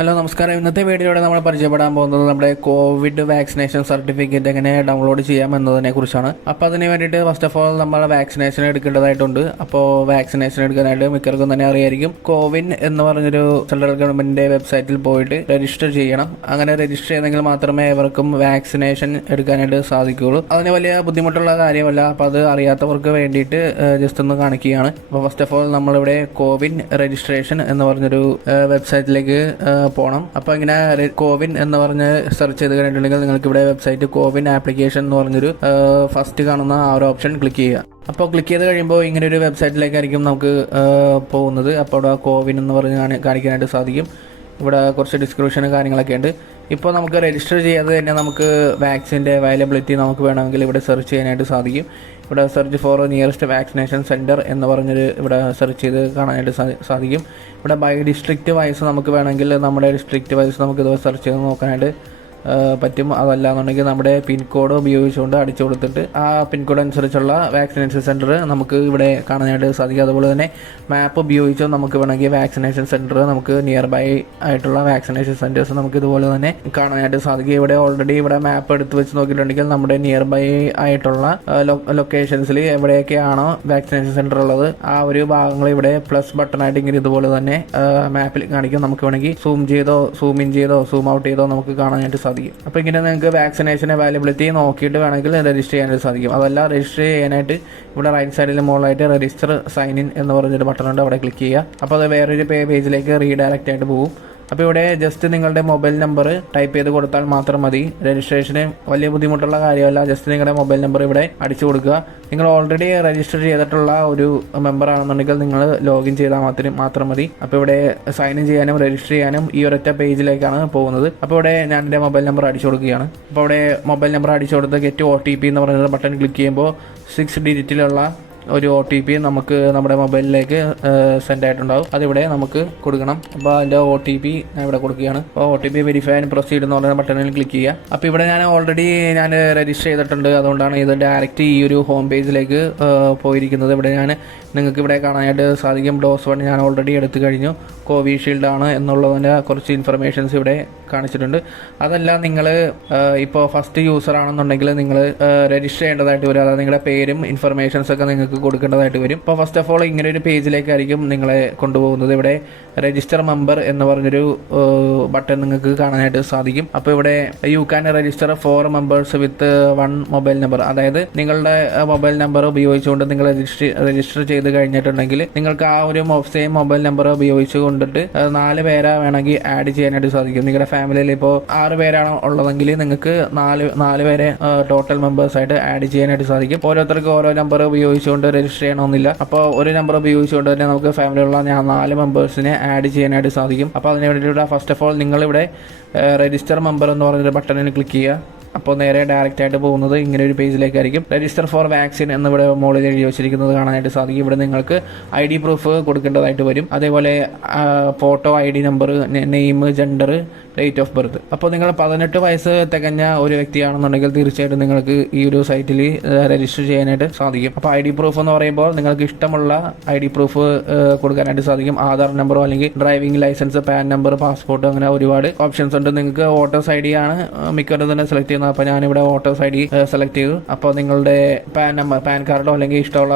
Hello നമസ്കാരം. ഇന്നത്തെ വീഡിയോയുടെ നമ്മൾ പരിചയപ്പെടാൻ പോകുന്നത് നമ്മുടെ കോവിഡ് വാക്സിനേഷൻ സർട്ടിഫിക്കറ്റ് എങ്ങനെ ഡൗൺലോഡ് ചെയ്യാം എന്നതിനെ കുറിച്ചാണ്. അപ്പോൾ അതിന് വേണ്ടിയിട്ട് ഫസ്റ്റ് ഓഫ് ഓൾ നമ്മൾ വാക്സിനേഷൻ എടുക്കേണ്ടതായിട്ടുണ്ട്. അപ്പോൾ വാക്സിനേഷൻ എടുക്കാനായിട്ട് മിക്കവർക്കും തന്നെ അറിയായിരിക്കും. കോവിൻ എന്ന് പറഞ്ഞൊരു സെൻട്രൽ ഗവൺമെന്റിന്റെ വെബ്സൈറ്റിൽ പോയിട്ട് രജിസ്റ്റർ ചെയ്യണം. അങ്ങനെ രജിസ്റ്റർ ചെയ്തെങ്കിൽ മാത്രമേ ഇവർക്കും വാക്സിനേഷൻ എടുക്കാനായിട്ട് സാധിക്കുകയുള്ളൂ. അതിന് വലിയ ബുദ്ധിമുട്ടുള്ള കാര്യമല്ല. അപ്പോൾ അത് അറിയാത്തവർക്ക് വേണ്ടിയിട്ട് ജസ്റ്റ് ഒന്ന് കാണിക്കുകയാണ്. അപ്പോൾ ഫസ്റ്റ് ഓഫ് ഓൾ നമ്മളിവിടെ കോവിൻ രജിസ്ട്രേഷൻ എന്ന് പറഞ്ഞൊരു വെബ്സൈറ്റിലേക്ക് പോകണം. അപ്പോൾ ഇങ്ങനെ കോവിൻ എന്ന് പറഞ്ഞ് സെർച്ച് ചെയ്ത് കഴിഞ്ഞിട്ടുണ്ടെങ്കിൽ നിങ്ങൾക്ക് ഇവിടെ വെബ്സൈറ്റ് കോവിൻ ആപ്ലിക്കേഷൻ എന്ന് പറഞ്ഞൊരു ഫസ്റ്റ് കാണുന്ന ആ ഒരു ഓപ്ഷൻ ക്ലിക്ക് ചെയ്യുക. അപ്പോൾ ക്ലിക്ക് ചെയ്ത് കഴിയുമ്പോൾ ഇങ്ങനെ ഒരു വെബ്സൈറ്റിലേക്കായിരിക്കും നമുക്ക് പോകുന്നത്. അപ്പോൾ ഇവിടെ കോവിൻ എന്ന് പറഞ്ഞ് കാണിക്കാനായിട്ട് സാധിക്കും. ഇവിടെ കുറച്ച് ഡിസ്ക്രിപ്ഷനും കാര്യങ്ങളൊക്കെ ഉണ്ട്. ഇപ്പോൾ നമുക്ക് രജിസ്റ്റർ ചെയ്യാതെ തന്നെ നമുക്ക് വാക്സിൻ്റെ അവൈലബിലിറ്റി നമുക്ക് വേണമെങ്കിൽ ഇവിടെ സെർച്ച് ചെയ്യാനായിട്ട് സാധിക്കും. ഇവിടെ search for nearest vaccination centre എന്ന് പറഞ്ഞൊരു ഇവിടെ സെർച്ച് ചെയ്ത് കാണാനായിട്ട് സാധിക്കും. ഇവിടെ ബൈ ഡിസ്ട്രിക്റ്റ് വൈസ് നമുക്ക് വേണമെങ്കിൽ നമ്മുടെ ഡിസ്ട്രിക്റ്റ് വൈസ് നമുക്കിത് സെർച്ച് ചെയ്ത് നോക്കാനായിട്ട് പറ്റും. അതല്ല എന്നുണ്ടെങ്കിൽ നമ്മുടെ പിൻകോഡ് ഉപയോഗിച്ചുകൊണ്ട് അടിച്ചു കൊടുത്തിട്ട് ആ പിൻകോഡ് അനുസരിച്ചുള്ള വാക്സിനേഷൻ സെൻറ്റർ നമുക്ക് ഇവിടെ കാണാനായിട്ട് സാധിക്കും. അതുപോലെ തന്നെ മാപ്പ് ഉപയോഗിച്ച് നമുക്ക് വേണമെങ്കിൽ വാക്സിനേഷൻ സെൻറ്റർ നമുക്ക് നിയർ ബൈ ആയിട്ടുള്ള വാക്സിനേഷൻ സെൻറ്റേഴ്സ് നമുക്ക് ഇതുപോലെ തന്നെ കാണാനായിട്ട് സാധിക്കും. ഇവിടെ ഓൾറെഡി ഇവിടെ മാപ്പ് എടുത്ത് വെച്ച് നോക്കിയിട്ടുണ്ടെങ്കിൽ നമ്മുടെ നിയർ ബൈ ആയിട്ടുള്ള ലൊക്കേഷൻസിൽ എവിടെയൊക്കെയാണോ വാക്സിനേഷൻ സെൻറ്റർ ഉള്ളത് ആ ഒരു ഭാഗങ്ങൾ ഇവിടെ പ്ലസ് ബട്ടണായിട്ട് ഇങ്ങനെ ഇതുപോലെ തന്നെ മാപ്പിൽ കാണിക്കും. നമുക്ക് വേണമെങ്കിൽ സൂം ഇൻ ചെയ്തോ സൂം ഔട്ട് ചെയ്തോ നമുക്ക് കാണാനായിട്ട് സാധിക്കും. അപ്പോൾ ഇങ്ങനെ നിങ്ങൾക്ക് വാക്സിനേഷൻ അവൈലബിലിറ്റി നോക്കിയിട്ട് വേണമെങ്കിൽ രജിസ്റ്റർ ചെയ്യാനായിട്ട് സാധിക്കും. അതല്ല രജിസ്റ്റർ ചെയ്യാനായിട്ട് ഇവിടെ റൈറ്റ് സൈഡിൽ മുകളിലായിട്ട് രജിസ്റ്റർ സൈൻ ഇൻ എന്ന് പറഞ്ഞൊരു ബട്ടൺ ഉണ്ട്. അവിടെ ക്ലിക്ക് ചെയ്യുക. അപ്പോൾ അത് വേറൊരു പേജിലേക്ക് റീഡയറക്റ്റ് ആയിട്ട് പോകും. അപ്പോൾ ഇവിടെ ജസ്റ്റ് നിങ്ങളുടെ മൊബൈൽ നമ്പർ ടൈപ്പ് ചെയ്ത് കൊടുത്താൽ മാത്രം മതി. രജിസ്ട്രേഷന് വലിയ ബുദ്ധിമുട്ടുള്ള കാര്യമല്ല. ജസ്റ്റ് നിങ്ങളുടെ മൊബൈൽ നമ്പർ ഇവിടെ അടിച്ചു കൊടുക്കുക. നിങ്ങൾ ഓൾറെഡി രജിസ്റ്റർ ചെയ്തിട്ടുള്ള ഒരു മെമ്പർ ആണെന്നുണ്ടെങ്കിൽ നിങ്ങൾ ലോഗിൻ ചെയ്താൽ മാത്രം മതി. അപ്പോൾ ഇവിടെ സൈൻ ഇൻ ചെയ്യാനും രജിസ്റ്റർ ചെയ്യാനും ഈ ഒരൊറ്റ പേജിലേക്കാണ് പോകുന്നത്. അപ്പോൾ ഇവിടെ ഞാൻ എൻ്റെ മൊബൈൽ നമ്പർ അടിച്ചു കൊടുക്കുകയാണ്. അപ്പോൾ ഇവിടെ മൊബൈൽ നമ്പർ അടിച്ചു കൊടുത്ത് ഗെറ്റ് OTP എന്ന് പറയുന്ന ബട്ടൺ ക്ലിക്ക് ചെയ്യുമ്പോൾ 6 ഡിജിറ്റിലുള്ള ഒരു OTP നമുക്ക് നമ്മുടെ മൊബൈലിലേക്ക് സെൻഡ് ആയിട്ടുണ്ടാവും. അതിവിടെ നമുക്ക് കൊടുക്കണം. അപ്പോൾ അതിൻ്റെ OTP ഞാൻ ഇവിടെ കൊടുക്കുകയാണ്. അപ്പോൾ OTP വെരിഫൈ ആൻഡ് പ്രൊസീഡ് എന്ന് പറയുന്ന ബട്ടണിൽ ക്ലിക്ക് ചെയ്യുക. അപ്പോൾ ഇവിടെ ഞാൻ ഓൾറെഡി രജിസ്റ്റർ ചെയ്തിട്ടുണ്ട്. അതുകൊണ്ടാണ് ഇത് ഡയറക്റ്റ് ഈ ഒരു ഹോം പേജിലേക്ക് പോയിരിക്കുന്നത്. ഇവിടെ നിങ്ങൾക്ക് ഇവിടെ കാണാനായിട്ട് സാധിക്കും. ഡോസ് 1 ഞാൻ ഓൾറെഡി എടുത്തു കഴിഞ്ഞു. കോവിഷീൽഡ് ആണ് എന്നുള്ളതിൻ്റെ കുറച്ച് ഇൻഫർമേഷൻസ് ഇവിടെ കാണിച്ചിട്ടുണ്ട്. അതല്ല നിങ്ങൾ ഇപ്പോൾ ഫസ്റ്റ് യൂസർ ആണെന്നുണ്ടെങ്കിൽ നിങ്ങൾ രജിസ്റ്റർ ചെയ്യേണ്ടതായിട്ട് വരും. അതായത് നിങ്ങളുടെ പേരും ഇൻഫർമേഷൻസ് ഒക്കെ നിങ്ങൾക്ക് കൊടുക്കേണ്ടതായിട്ട് വരും. ഇപ്പോൾ ഫസ്റ്റ് ഓഫ് ഓൾ ഇങ്ങനെ ഒരു പേജിലേക്കായിരിക്കും നിങ്ങളെ കൊണ്ടുപോകുന്നത്. ഇവിടെ രജിസ്റ്റർ മെമ്പർ എന്ന് പറഞ്ഞൊരു ബട്ടൺ നിങ്ങൾക്ക് കാണാനായിട്ട് സാധിക്കും. അപ്പോൾ ഇവിടെ you can register 4 members with 1 mobile number. അതായത് നിങ്ങളുടെ മൊബൈൽ നമ്പർ ഉപയോഗിച്ചുകൊണ്ട് നിങ്ങൾ രജിസ്റ്റർ ചെയ്ത് കഴിഞ്ഞിട്ടുണ്ടെങ്കിൽ നിങ്ങൾക്ക് ആ ഒരു സെയിം മൊബൈൽ നമ്പർ ഉപയോഗിച്ച് കൊണ്ടിട്ട് 4 പേരെ വേണമെങ്കിൽ ആഡ് ചെയ്യാനായിട്ട് സാധിക്കും. നിങ്ങളുടെ ഫാമിലിയിൽ ഇപ്പോൾ 6 പേരാണ് ഉള്ളതെങ്കിൽ നിങ്ങൾക്ക് 4 പേരെ ടോട്ടൽ മെമ്പേഴ്സ് ആയിട്ട് ആഡ് ചെയ്യാനായിട്ട് സാധിക്കും. ഓരോരുത്തർക്ക് ഓരോ നമ്പർ ഉപയോഗിച്ചുകൊണ്ട് രജിസ്റ്റർ ചെയ്യണമെന്നില്ല. അപ്പോൾ ഒരു നമ്പർ ഉപയോഗിച്ചുകൊണ്ട് തന്നെ നമുക്ക് ഫാമിലിയുള്ള 4 മെമ്പേഴ്സിനെ ആഡ് ചെയ്യാനായിട്ട് സാധിക്കും. അപ്പോൾ അതിന് വേണ്ടിയിട്ട് ഫസ്റ്റ് ഓഫ് ഓൾ നിങ്ങളിവിടെ രജിസ്റ്റർ മെമ്പർ എന്ന് പറഞ്ഞൊരു ബട്ടണിൽ ക്ലിക്ക് ചെയ്യുക. അപ്പോൾ നേരെ ഡയറക്റ്റ് ആയിട്ട് പോകുന്നത് ഇങ്ങനെ ഒരു പേജിലേക്കായിരിക്കും. രജിസ്റ്റർ ഫോർ വാക്സിൻ എന്നിവിടെ മുകളിൽ എഴുതി വെച്ചിരിക്കുന്നത് കാണാനായിട്ട് സാധിക്കും. ഇവിടെ നിങ്ങൾക്ക് ID പ്രൂഫ് കൊടുക്കേണ്ടതായിട്ട് വരും. അതേപോലെ photo, ID number, name, gender, date of birth. അപ്പോൾ നിങ്ങൾ 18 വയസ്സ് തികഞ്ഞ ഒരു വ്യക്തിയാണെന്നുണ്ടെങ്കിൽ തീർച്ചയായിട്ടും നിങ്ങൾക്ക് ഈ ഒരു സൈറ്റിൽ രജിസ്റ്റർ ചെയ്യാനായിട്ട് സാധിക്കും. അപ്പോൾ ID പ്രൂഫ് എന്ന് പറയുമ്പോൾ നിങ്ങൾക്ക് ഇഷ്ടമുള്ള ID പ്രൂഫ് കൊടുക്കാനായിട്ട് സാധിക്കും. ആധാർ നമ്പറോ അല്ലെങ്കിൽ driving licence, PAN number, passport, അങ്ങനെ ഒരുപാട് ഓപ്ഷൻസ് ഉണ്ട്. നിങ്ങൾക്ക് വോട്ടേഴ്സ് ID ആണ് മിക്കവരും തന്നെ സെലക്ട് ചെയ്യുന്നത്. അപ്പോൾ ഞാനിവിടെ വോട്ടേഴ്സ് ID സെലക്ട് ചെയ്തു. അപ്പോൾ നിങ്ങളുടെ പാൻ കാർഡോ അല്ലെങ്കിൽ ഇഷ്ടമുള്ള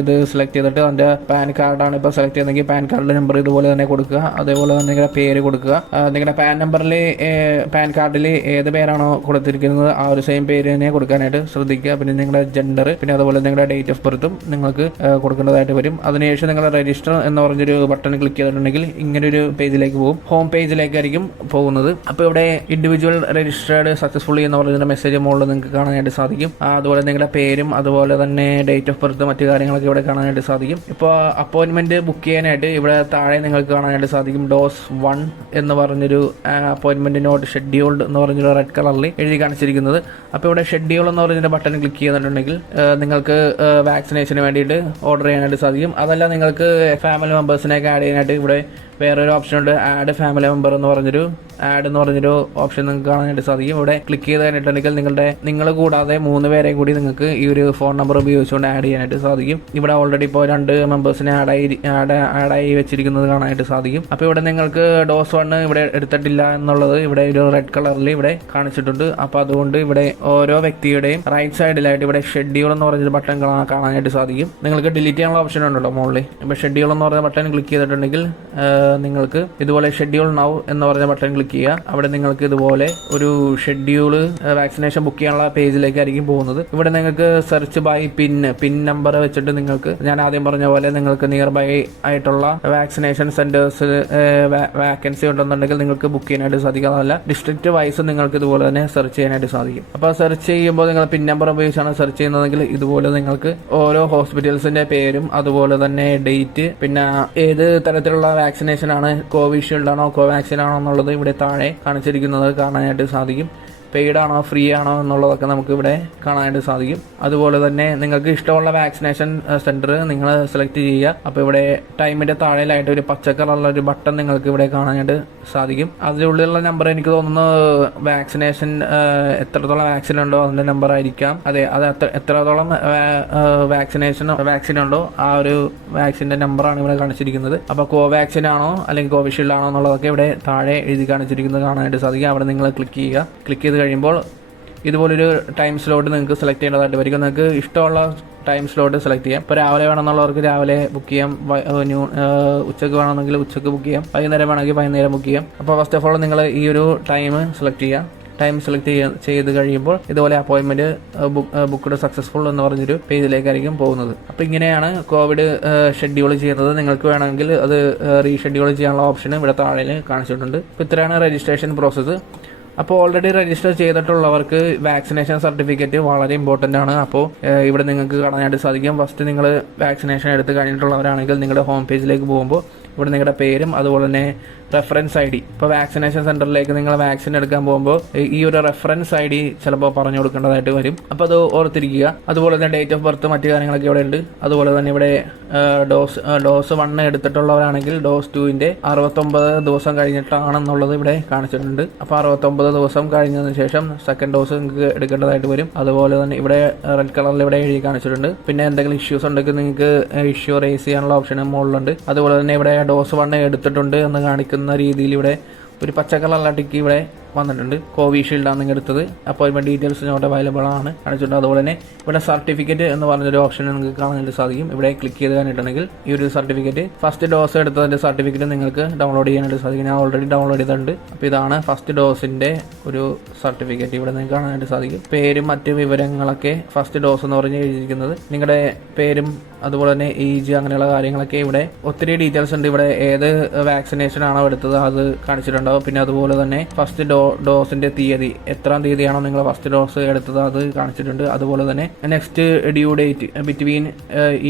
ഇത് സെലക്ട് ചെയ്തിട്ട് അതിൻ്റെ പാൻ കാർഡാണ് ഇപ്പോൾ സെലക്ട് ചെയ്യുന്നതെങ്കിൽ പാൻ കാർഡിൻ്റെ നമ്പർ ഇതുപോലെ തന്നെ കൊടുക്കുക. അതേപോലെ തന്നെ നിങ്ങളുടെ പേര് കൊടുക്കുക. നിങ്ങളുടെ പാൻ കാർഡിൽ ഏത് പേരാണോ കൊടുത്തിരിക്കുന്നത് ആ ഒരു സെയിം പേര് തന്നെ കൊടുക്കാനായിട്ട് ശ്രദ്ധിക്കുക. പിന്നെ നിങ്ങളുടെ ജെൻഡർ, പിന്നെ അതുപോലെ നിങ്ങളുടെ ഡേറ്റ് ഓഫ് ബർത്തും നിങ്ങൾക്ക് കൊടുക്കേണ്ടതായിട്ട് വരും. അതിനുശേഷം നിങ്ങൾ രജിസ്റ്റർ എന്ന് പറഞ്ഞൊരു ബട്ടൺ ക്ലിക്ക് ചെയ്തിട്ടുണ്ടെങ്കിൽ ഇങ്ങനെ ഒരു പേജിലേക്ക് പോകും. ഹോം പേജിലേക്കായിരിക്കും പോകുന്നത്. അപ്പോൾ ഇവിടെ ഇൻഡിവിജ്വൽ രജിസ്റ്റേർഡ് സക്സസ്ഫുള്ളി എന്ന് പറഞ്ഞൊരു മെസ്സേജ് മുകളിൽ നിങ്ങൾക്ക് കാണാനായിട്ട് സാധിക്കും. അതുപോലെ നിങ്ങളുടെ പേരും അതുപോലെ തന്നെ ഡേറ്റ് ഓഫ് ബർത്ത് മറ്റു കാര്യങ്ങളൊക്കെ ഇവിടെ കാണാനായിട്ട് സാധിക്കും. ഇപ്പോൾ അപ്പോയിൻമെന്റ് ബുക്ക് ചെയ്യാനായിട്ട് ഇവിടെ താഴെ നിങ്ങൾക്ക് കാണാനായിട്ട് സാധിക്കും. ഡോസ് 1 എന്ന് പറഞ്ഞൊരു അപ്പോയിൻമെന്റ് നോട്ട് ഷെഡ്യൂൾഡ് എന്ന് പറഞ്ഞൊരു റെഡ് കളറിൽ എഴുതി കാണിച്ചിരിക്കുന്നത്. അപ്പോൾ ഇവിടെ ഷെഡ്യൂൾ എന്ന് പറഞ്ഞൊരു ബട്ടൺ ക്ലിക്ക് ചെയ്യുന്നുണ്ടെങ്കിൽ നിങ്ങൾക്ക് വാക്സിനേഷന് വേണ്ടിയിട്ട് ഓർഡർ ചെയ്യാനായിട്ട് സാധിക്കും. അതല്ല നിങ്ങൾക്ക് ഫാമിലി മെമ്പേഴ്സിനെയൊക്കെ ആഡ് ചെയ്യാനായിട്ട് ഇവിടെ വേറൊരു ഓപ്ഷൻ ഉണ്ട്, ആഡ് ഫാമിലി മെമ്പർ എന്ന് പറഞ്ഞൊരു ഓപ്ഷൻ നിങ്ങൾക്ക് കാണാനായിട്ട് സാധിക്കും. ഇവിടെ ക്ലിക്ക് ചെയ്ത് കഴിഞ്ഞിട്ടുണ്ടെങ്കിൽ നിങ്ങൾ കൂടാതെ 3 പേരെ കൂടി നിങ്ങൾക്ക് ഈ ഒരു ഫോൺ നമ്പർ ഉപയോഗിച്ചുകൊണ്ട് ആഡ് ചെയ്യാനായിട്ട് സാധിക്കും. ഇവിടെ ഓൾറെഡി ഇപ്പോൾ 2 മെമ്പേഴ്സിനെ ആഡായി വെച്ചിരിക്കുന്നത് കാണാനായിട്ട് സാധിക്കും. അപ്പോൾ ഇവിടെ നിങ്ങൾക്ക് ഡോസ് 1 ഇവിടെ എടുത്തിട്ടില്ല എന്നുള്ളത് ഇവിടെ ഒരു റെഡ് കളറിൽ ഇവിടെ കാണിച്ചിട്ടുണ്ട്. അപ്പോൾ അതുകൊണ്ട് ഇവിടെ ഓരോ വ്യക്തിയുടെയും റൈറ്റ് സൈഡിലായിട്ട് ഇവിടെ ഷെഡ്യൂൾ എന്ന് പറഞ്ഞൊരു ബട്ടൺ കാണാനായിട്ട് സാധിക്കും. നിങ്ങൾക്ക് ഡിലീറ്റ് ചെയ്യാനുള്ള ഓപ്ഷൻ ഉണ്ടല്ലോ മുകളിൽ. ഇപ്പോൾ ഷെഡ്യൂൾ എന്ന് പറഞ്ഞ ബട്ടൺ ക്ലിക്ക് ചെയ്തിട്ടുണ്ടെങ്കിൽ നിങ്ങൾക്ക് ഇതുപോലെ ഷെഡ്യൂൾ നൗ എന്ന് പറഞ്ഞ ബട്ടൺ ക്ലിക്ക് ചെയ്യുക. അവിടെ നിങ്ങൾക്ക് ഇതുപോലെ ഒരു ഷെഡ്യൂൾ വാക്സിനേഷൻ ബുക്ക് ചെയ്യാനുള്ള പേജിലേക്കായിരിക്കും പോകുന്നത്. ഇവിടെ നിങ്ങൾക്ക് സെർച്ച് ബൈ പിൻ നമ്പർ വെച്ചിട്ട് നിങ്ങൾക്ക് ഞാൻ ആദ്യം പറഞ്ഞ പോലെ നിങ്ങൾക്ക് നിയർ ബൈ ആയിട്ടുള്ള വാക്സിനേഷൻ സെന്റേഴ്സ് വാക്കൻസി ഉണ്ടെന്നുണ്ടെങ്കിൽ നിങ്ങൾക്ക് ബുക്ക് ചെയ്യാനായിട്ട് സാധിക്കും. അതല്ല ഡിസ്ട്രിക്ട് വൈസ് നിങ്ങൾക്ക് ഇതുപോലെ തന്നെ സെർച്ച് ചെയ്യാനായിട്ട് സാധിക്കും. അപ്പോൾ സെർച്ച് ചെയ്യുമ്പോൾ നിങ്ങൾ പിൻ നമ്പർ ഉപയോഗിച്ചാണ് സെർച്ച് ചെയ്യുന്നതെങ്കിൽ ഇതുപോലെ നിങ്ങൾക്ക് ഓരോ ഹോസ്പിറ്റൽസിന്റെ പേരും അതുപോലെ തന്നെ ഡേറ്റ്, പിന്നെ ഏത് തരത്തിലുള്ള വാക്സിനേഷൻ ആണ്, കോവിഷീൽഡ് ആണോ കോവാക്സിൻ ആണോ എന്നുള്ളത് ഇവിടെ താഴെ കാണിച്ചിരിക്കുന്നത് കാണാനായിട്ട് സാധിക്കും. പെയ്ഡ് ആണോ ഫ്രീ ആണോ എന്നുള്ളതൊക്കെ നമുക്ക് ഇവിടെ കാണാനായിട്ട് സാധിക്കും. അതുപോലെ തന്നെ നിങ്ങൾക്ക് ഇഷ്ടമുള്ള വാക്സിനേഷൻ സെന്റർ നിങ്ങൾ സെലക്ട് ചെയ്യുക. അപ്പോൾ ഇവിടെ ടൈമിന്റെ താഴെയായിട്ട് ഒരു പച്ച കളറുള്ള ഒരു ബട്ടൺ നിങ്ങൾക്ക് ഇവിടെ കാണാനായിട്ട് സാധിക്കും. അതിനുള്ളിലുള്ള നമ്പർ എനിക്ക് തോന്നുന്നു വാക്സിനേഷൻ എത്രത്തോളം വാക്സിൻ ഉണ്ടോ അതിന്റെ നമ്പർ ആയിരിക്കാം. അതെ, അത് എത്രത്തോളം വാക്സിൻ ഉണ്ടോ ആ ഒരു വാക്സിന്റെ നമ്പറാണ് ഇവിടെ കാണിച്ചിരിക്കുന്നത്. അപ്പോൾ കോവാക്സിൻ ആണോ അല്ലെങ്കിൽ കോവിഷീൽഡ് ആണോ എന്നുള്ളതൊക്കെ ഇവിടെ താഴെ എഴുതി കാണിച്ചിരിക്കുന്നത് കാണാനായിട്ട് സാധിക്കും. അവിടെ നിങ്ങൾ ക്ലിക്ക് ചെയ്യുക. ക്ലിക്ക് ചെയ്ത് കഴിയുമ്പോൾ ഇതുപോലൊരു ടൈം സ്ലോട്ട് നിങ്ങൾക്ക് സെലക്ട് ചെയ്യേണ്ടതായിട്ട് വരും. നിങ്ങൾക്ക് ഇഷ്ടമുള്ള ടൈം സ്ലോട്ട് സെലക്ട് ചെയ്യാം. ഇപ്പോൾ രാവിലെ വേണമെന്നുള്ളവർക്ക് രാവിലെ ബുക്ക് ചെയ്യാം, ഉച്ചക്ക് വേണമെന്നെങ്കിൽ ഉച്ചക്ക് ബുക്ക് ചെയ്യാം, വൈകുന്നേരം വേണമെങ്കിൽ വൈകുന്നേരം ബുക്ക് ചെയ്യാം. അപ്പോൾ ഫസ്റ്റ് ഓഫ് ഓൾ നിങ്ങൾ ഈ ഒരു ടൈം സെലക്ട് ചെയ്യാം. ടൈം സെലക്ട് ചെയ്ത് കഴിയുമ്പോൾ ഇതുപോലെ അപ്പോയിൻമെന്റ് ബുക്ക്ഡ് സക്സസ്ഫുൾ എന്ന് പറഞ്ഞൊരു പേജിലേക്കായിരിക്കും പോകുന്നത്. അപ്പോൾ ഇങ്ങനെയാണ് കോവിഡ് ഷെഡ്യൂൾ ചെയ്യുന്നത്. നിങ്ങൾക്ക് വേണമെങ്കിൽ അത് റീഷെഡ്യൂൾ ചെയ്യാനുള്ള ഓപ്ഷൻ ഇവിടെ താഴെ കാണിച്ചിട്ടുണ്ട്. അപ്പോൾ ഇത്രയാണ് രജിസ്ട്രേഷൻ പ്രോസസ്സ്. അപ്പോൾ ഓൾറെഡി രജിസ്റ്റർ ചെയ്തിട്ടുള്ളവർക്ക് വാക്സിനേഷൻ സർട്ടിഫിക്കറ്റ് വളരെ ഇമ്പോർട്ടൻ്റ് ആണ്. അപ്പോൾ ഇവിടെ നിങ്ങൾക്ക് കാണാനായിട്ട് സാധിക്കും. ഫസ്റ്റ് നിങ്ങൾ വാക്സിനേഷൻ എടുത്ത് കഴിഞ്ഞിട്ടുള്ളവരാണെങ്കിൽ നിങ്ങളുടെ ഹോം പേജിലേക്ക് പോകുമ്പോൾ ഇവിടെ നിങ്ങളുടെ പേരും അതുപോലെ തന്നെ റെഫറൻസ് ഐ ഡി, ഇപ്പോൾ വാക്സിനേഷൻ സെന്ററിലേക്ക് നിങ്ങൾ വാക്സിൻ എടുക്കാൻ പോകുമ്പോൾ ഈ ഒരു റെഫറൻസ് ഐ ഡി ചിലപ്പോൾ പറഞ്ഞു കൊടുക്കേണ്ടതായിട്ട് വരും. അപ്പോൾ അത് ഓർത്തിരിക്കുക. അതുപോലെ തന്നെ ഡേറ്റ് ഓഫ് ബർത്ത്, മറ്റു കാര്യങ്ങളൊക്കെ ഇവിടെ ഉണ്ട്. അതുപോലെ തന്നെ ഇവിടെ ഡോസ് 1 എടുത്തിട്ടുള്ളവരാണെങ്കിൽ ഡോസ് 2ന്റെ 69 ദിവസം കഴിഞ്ഞിട്ടാണെന്നുള്ളത് ഇവിടെ കാണിച്ചിട്ടുണ്ട്. അപ്പോൾ 69 ദിവസം കഴിഞ്ഞതിന് ശേഷം സെക്കൻഡ് ഡോസ് നിങ്ങൾക്ക് എടുക്കേണ്ടതായിട്ട് വരും. അതുപോലെ തന്നെ ഇവിടെ റെഡ് കളറിൽ ഇവിടെ എഴുതി കാണിച്ചിട്ടുണ്ട്. പിന്നെ എന്തെങ്കിലും ഇഷ്യൂസ് ഉണ്ടെങ്കിൽ നിങ്ങൾക്ക് ഇഷ്യൂ റേസ് ചെയ്യാനുള്ള ഓപ്ഷൻ മുകളിലുണ്ട്. അതുപോലെ തന്നെ ഇവിടെ ഡോസ് 1 എടുത്തിട്ടുണ്ട് എന്ന് കാണിക്കുന്ന രീതിയിൽ ഇവിടെ ഒരു പച്ച കളറുള്ള ടിക്ക് ഇവിടെ വന്നിട്ടുണ്ട്. കോവിഷീൽഡ് ആണ് നിങ്ങൾ എടുത്തത്. അപ്പോയിൻമെന്റ് ഡീറ്റെയിൽസ് നോട്ട് അവൈലബിൾ ആണ് കാണിച്ചിട്ടുണ്ട്. അതുപോലെ തന്നെ ഇവിടെ സർട്ടിഫിക്കറ്റ് എന്ന് പറഞ്ഞൊരു ഓപ്ഷൻ നിങ്ങൾക്ക് കാണാനായിട്ട് സാധിക്കും. ഇവിടെ ക്ലിക്ക് ചെയ്ത് കഴിഞ്ഞിട്ടുണ്ടെങ്കിൽ ഈ ഒരു സർട്ടിഫിക്കറ്റ്, ഫസ്റ്റ് ഡോസ് എടുത്തതിന്റെ സർട്ടിഫിക്കറ്റ് നിങ്ങൾക്ക് ഡൗൺലോഡ് ചെയ്യാനായിട്ട് സാധിക്കും. ഞാൻ ഓൾറെഡി ഡൗൺലോഡ് ചെയ്തിട്ടുണ്ട്. അപ്പോൾ ഇതാണ് ഫസ്റ്റ് ഡോസിന്റെ ഒരു സർട്ടിഫിക്കറ്റ്. ഇവിടെ നിങ്ങൾക്ക് കാണാനായിട്ട് സാധിക്കും. പേരും മറ്റ് വിവരങ്ങളൊക്കെ ഫസ്റ്റ് ഡോസ് എന്ന് പറഞ്ഞ് എഴുതിയിരിക്കുന്നത്, നിങ്ങളുടെ പേരും അതുപോലെ തന്നെ ഏജ്, അങ്ങനെയുള്ള കാര്യങ്ങളൊക്കെ ഇവിടെ ഒത്തിരി ഡീറ്റെയിൽസ് ഉണ്ട്. ഇവിടെ ഏത് വാക്സിനേഷൻ ആണോ എടുത്തത് അത് കാണിച്ചിട്ടുണ്ടാവും. പിന്നെ അതുപോലെ തന്നെ ഫസ്റ്റ് ഡോസിന്റെ തീയതി, എത്രാം തീയതിയാണോ നിങ്ങൾ ഫസ്റ്റ് ഡോസ് എടുത്തത് അത് കാണിച്ചിട്ടുണ്ട്. അതുപോലെ തന്നെ നെക്സ്റ്റ് ഡ്യൂ ഡേറ്റ് ബിറ്റ്വീൻ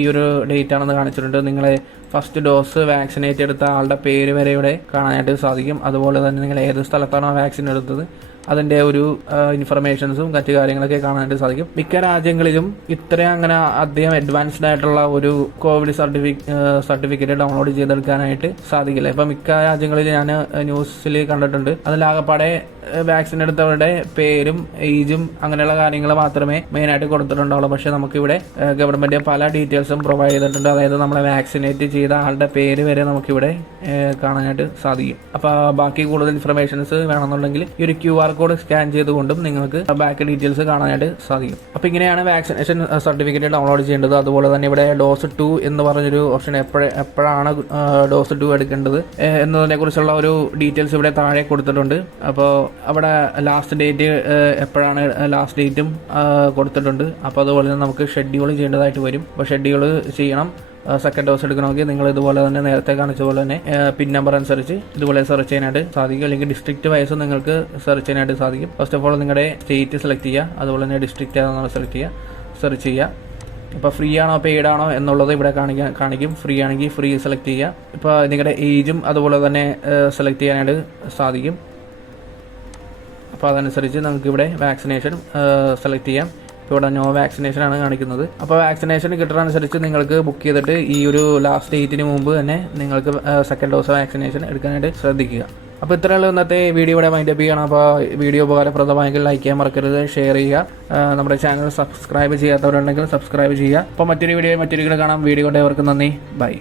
ഈ ഒരു ഡേറ്റ് ആണെന്ന് കാണിച്ചിട്ടുണ്ട്. നിങ്ങളെ ഫസ്റ്റ് ഡോസ് വാക്സിനേറ്റ് എടുത്ത ആളുടെ പേര് വരെ ഇവിടെ കാണാനായിട്ട് സാധിക്കും. അതുപോലെ തന്നെ നിങ്ങൾ ഏത് സ്ഥലത്താണോ വാക്സിൻ എടുത്തത് അതിന്റെ ഒരു ഇൻഫർമേഷൻസും മറ്റു കാര്യങ്ങളൊക്കെ കാണാനായിട്ട് സാധിക്കും. മിക്ക രാജ്യങ്ങളിലും ഇത്രയും അങ്ങനെ അധികം അഡ്വാൻസ്ഡ് ആയിട്ടുള്ള ഒരു കോവിഡ് സർട്ടിഫിക്കറ്റ് ഡൗൺലോഡ് ചെയ്തെടുക്കാനായിട്ട് സാധിക്കില്ല. ഇപ്പൊ മിക്ക രാജ്യങ്ങളിൽ ഞാൻ ന്യൂസിൽ കണ്ടിട്ടുണ്ട്. അതിലാകപ്പാടെ വാക്സിൻ എടുത്തവരുടെ പേരും ഏജും അങ്ങനെയുള്ള കാര്യങ്ങൾ മാത്രമേ മെയിനായിട്ട് കൊടുത്തിട്ടുണ്ടാവുള്ളൂ. പക്ഷെ നമുക്കിവിടെ ഗവൺമെന്റ് പല ഡീറ്റെയിൽസും പ്രൊവൈഡ് ചെയ്തിട്ടുണ്ട്. അതായത് നമ്മളെ വാക്സിനേറ്റ് ചെയ്ത ആളുടെ പേര് വരെ നമുക്കിവിടെ കാണാനായിട്ട് സാധിക്കും. അപ്പൊ ബാക്കി കൂടുതൽ ഇൻഫർമേഷൻസ് വേണമെന്നുണ്ടെങ്കിൽ ഈ ഒരു QR കോഡ് സ്കാൻ ചെയ്തുകൊണ്ടും നിങ്ങൾക്ക് ബാക്ക് ഡീറ്റെയിൽസ് കാണാനായിട്ട് സാധിക്കും. അപ്പൊ ഇങ്ങനെയാണ് വാക്സിനേഷൻ സർട്ടിഫിക്കറ്റ് ഡൗൺലോഡ് ചെയ്യേണ്ടത്. അതുപോലെ തന്നെ ഇവിടെ ഡോസ് 2 എന്ന് പറഞ്ഞൊരു ഓപ്ഷൻ, എപ്പോഴാണ് ഡോസ് 2 എടുക്കേണ്ടത് എന്നതിനെ കുറിച്ചുള്ള ഒരു ഡീറ്റെയിൽസ് ഇവിടെ താഴെ കൊടുത്തിട്ടുണ്ട്. അപ്പോൾ അവിടെ ലാസ്റ്റ് ഡേറ്റ് എപ്പോഴാണ് ലാസ്റ്റ് ഡേറ്റും കൊടുത്തിട്ടുണ്ട്. അപ്പോൾ അതുപോലെ തന്നെ നമുക്ക് ഷെഡ്യൂൾ ചെയ്യേണ്ടതായിട്ട് വരും. അപ്പോൾ ഷെഡ്യൂൾ ചെയ്യണം. സെക്കൻഡ് ഡോസ് എടുക്കണമെങ്കിൽ നിങ്ങൾ ഇതുപോലെ തന്നെ നേരത്തെ കാണിച്ച പോലെ തന്നെ പിൻ നമ്പർ അനുസരിച്ച് ഇതുപോലെ സെർച്ച് ചെയ്യാനായിട്ട് സാധിക്കും. അല്ലെങ്കിൽ ഡിസ്ട്രിക്ട് വൈസ് നിങ്ങൾക്ക് സെർച്ച് ചെയ്യാനായിട്ട് സാധിക്കും. ഫസ്റ്റ് ഓഫ് ഓൾ നിങ്ങളുടെ സ്റ്റേറ്റ് സെലക്ട് ചെയ്യുക. അതുപോലെ തന്നെ ഡിസ്ട്രിക്ട് ഏതാണെന്ന് സെലക്ട് ചെയ്യുക, സെർച്ച് ചെയ്യുക. ഇപ്പോൾ ഫ്രീ ആണോ പെയ്ഡ് ആണോ എന്നുള്ളത് ഇവിടെ കാണിക്കും. ഫ്രീ ആണെങ്കിൽ ഫ്രീ സെലക്ട് ചെയ്യുക. ഇപ്പോൾ നിങ്ങളുടെ ഏജും അതുപോലെ തന്നെ സെലക്ട് ചെയ്യാനായിട്ട് സാധിക്കും. അപ്പോൾ അതനുസരിച്ച് നമുക്കിവിടെ വാക്സിനേഷൻ സെലക്ട് ചെയ്യാം. ഇവിടെ നോ വാക്സിനേഷൻ ആണ് കാണിക്കുന്നത്. അപ്പോൾ വാക്സിനേഷൻ കിട്ടുന്നതനുസരിച്ച് നിങ്ങൾക്ക് ബുക്ക് ചെയ്തിട്ട് ഈ ഒരു ലാസ്റ്റ് ഡേറ്റിന് മുമ്പ് തന്നെ നിങ്ങൾക്ക് സെക്കൻഡ് ഡോസ് വാക്സിനേഷൻ എടുക്കാനായിട്ട് ശ്രദ്ധിക്കുക. അപ്പോൾ ഇത്രയുള്ള ഇന്നത്തെ വീഡിയോ ഇവിടെ വൈൻഡപ്പ് ചെയ്യണം. അപ്പോൾ വീഡിയോ ഉപകാരപ്രദമായെങ്കിൽ ലൈക്ക് ചെയ്യാൻ മറക്കരുത്, ഷെയർ ചെയ്യുക. നമ്മുടെ ചാനൽ സബ്സ്ക്രൈബ് ചെയ്യാത്തവരുണ്ടെങ്കിൽ സബ്സ്ക്രൈബ് ചെയ്യുക. അപ്പോൾ മറ്റൊരു വീഡിയോ കാണാം. വീഡിയോ കൊണ്ട് ഏവർക്കും നന്ദി. ബൈ.